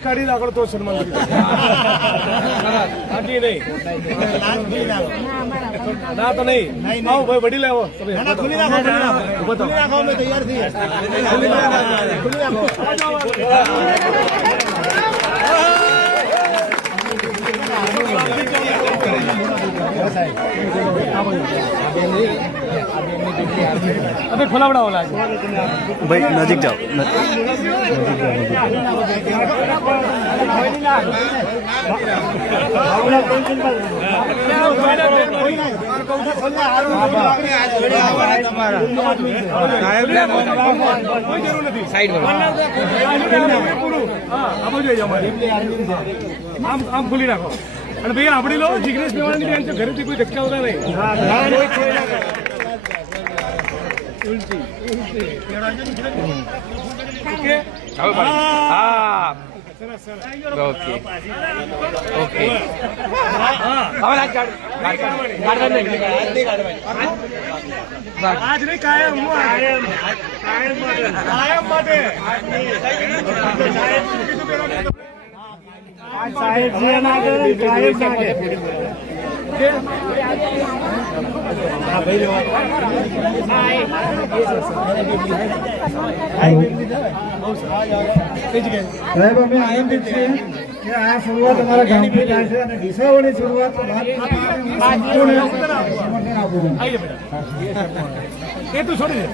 કાઢી આગળ તો સન્માન બાકી નહીં ના તો નહીં આવો ભાઈ વડીલ આવો તૈયાર अबे खुला बड़ा वाला भाई नजीक जाओ આમ ખુલી રાખો અને ભાઈ આપડી લો જિગ્નેશ મેવાણીની બેન છે ઘરેથી કોઈ ધક્કા હોતા નહીં આજ નહીં કાયમ માટે સાહેબ અમે આનંદિત છીએ કે આ શરૂઆત અમારા ગામથી થાય છે અને ડીસાઓની શરૂઆત એ તું છોડી દે